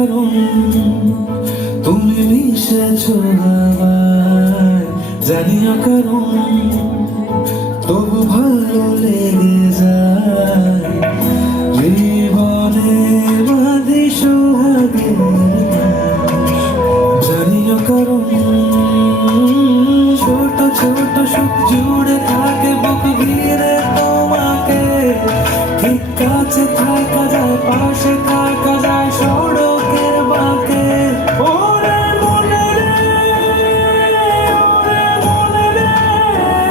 কারণ তুমি মিশেছো হাওয়ায়, জানিও কারণ তবু ভালো লেগে যায়। জীবনে বাঁধি সোহাগে, জানিও কারণ ছোট ছোট সুখ জুড়ে থাকে বুক ঘিরে তোমাকে। ঠিক কাছে থাকা যায়, পাশে